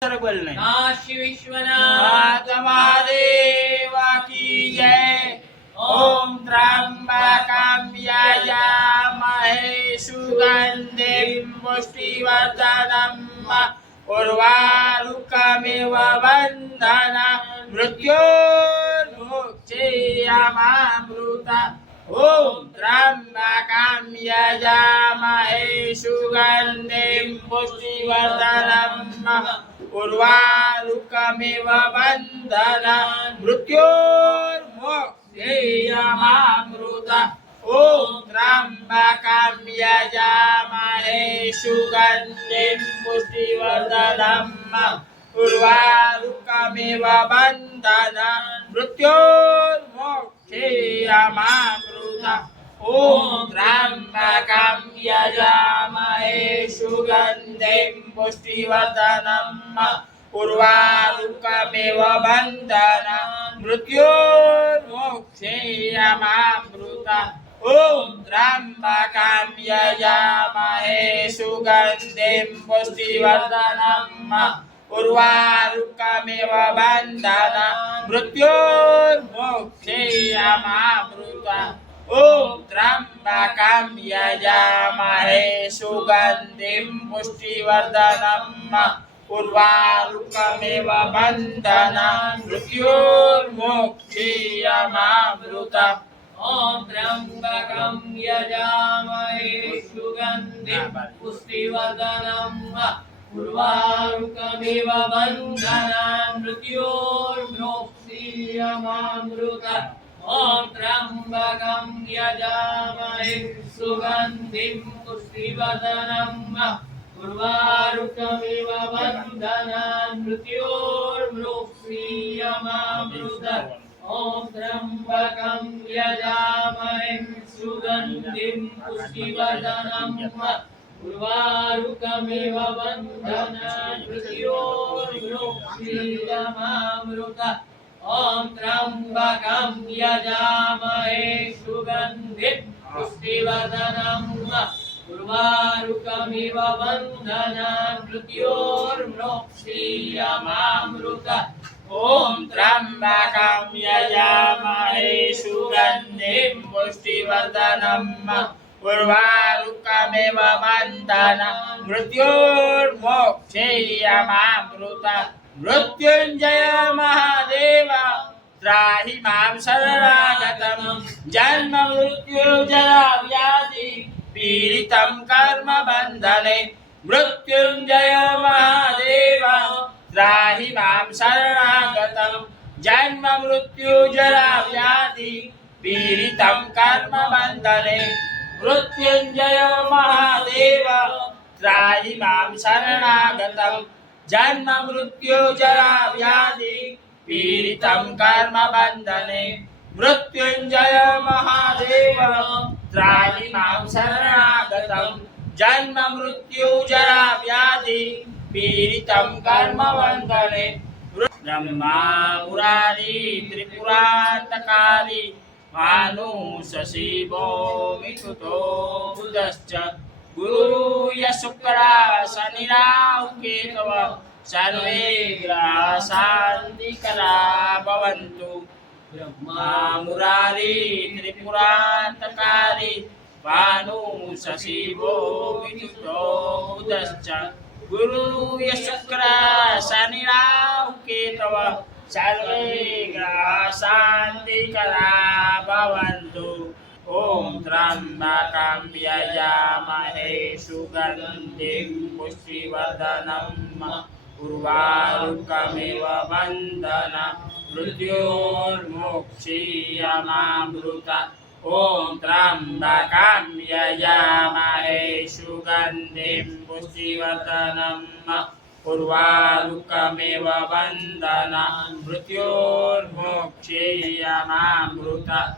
बोल नहीं। काशी विश्वनाथ महादेव की जय। ओम त्र्यंबकं यजामहे सुगन्धिं पुष्टिवर्धनम् उर्वारुकमिव बन्धनान् मृत्योर्मुक्षीयमामृतात्। ओम त्र्यंबकं यजामहे सुगन्धिं पुष्टिवर्धनम् उर्वारुकमिव बन्धनान् मृत्योर्मुक्षीयमामृतात्। ओम त्र्यंबकं यजामहे सुगन्धिं पुष्टिवर्धनम् उर्वारुकमिव बन्धनान् मृत्योर्मुक्षीयमामृतात्। ओम त्र्यंबकं यजामहे सुगन्धिं पुष्टिवर्धनम् उर्वारुकमिव बन्धनान् मृत्योर्मुक्षीयमामृतात्। ओम त्र्यंबकं यजामहे सुगन्धिं पुष्टिवर्धनम् उर्वारुकमिव बन्धनान् मृत्योर्मुक्षीयमामृतात्। ओम त्र्यंबकं यजामहे सुगन्धिं पुष्टिवर्धनम् उर्वारुकमिव बन्धनान् मृत्योर्मुक्षीयमामृतात्। ओम त्र्यंबकं यजामहे सुगन्धिं पुष्टिवर्धनम् उर्वारुकमिव बन्धनान् मृत्योर्मुक्षीयमामृतात्। ओम त्र्यंबकं यजामहे सुगन्धिं पुष्टिवर्धनम् उर्वारुकमिव बन्धनान् मृत्योर्मुक्षीयमामृतात्। ओम त्र्यंबकं यजामहे सुगन्धिं पुष्टिवर्धनम् उर्वारुकमिव बन्धनान् मृत्योर्मुक्षीयमामृतात्। ओम त्र्यंबकं यजामहे सुगन्धिं पुष्टिवर्धनम् उर्वारुकमिव बन्धनान् मृत्योर्मुक्षीयमामृतात्। ओम त्र्यंबकं यजामहे सुगन्धिं पुष्टिवर्धनम् उर्वारुकमिव बन्धनान् मृत्योर्मुक्षीयमामृतात्। मृत्युंजय महादेव त्राहि मां शरणागतं जन्म मृत्यु जरा व्याधि पीडितं कर्म बन्धने। मृत्युंजय महादेव त्राहि मां शरणागतं जन्म मृत्यु जरा व्याधि पीडितं कर्म बन्धने। मृत्युंजय महादेव त्राहि मां शरणागतं जन्म मृत्यु जरा व्याधि पीडितं कर्म बन्धने। मृत्युंजय महादेव त्राहि मां शरणागतं जन्म मृत्यु जरा व्याधि पीडितं कर्म बन्धने। ब्रह्मा मुरारी त्रिपुरान्तकारी भानु शशिवो मिथुतो बुधश्च गुरु शुक्रा शनिराहु केतवः सर्वे ग्रहाः शान्तिकरा भवन्तु। ब्रह्मा मुरारी त्रिपुरान्तकारी भानु शशिवो मिथुतो बुधश्च गुरु शुक्रा शनिराहु केतवः सर्वे ग्रहाः शान्तिकरा भवन्तु। ओम त्र्यंबकं यजामहे सुगन्धिं पुष्टिवर्धनम् उर्वारुकमिव बन्धनान् मृत्योर्मुक्षीयमामृतात्। ओम त्र्यंबकं यजामहे सुगन्धिं पुष्टिवर्धनम् उर्वारुकमिव बन्धनान् मृत्योर्मुक्षीयमामृतात्।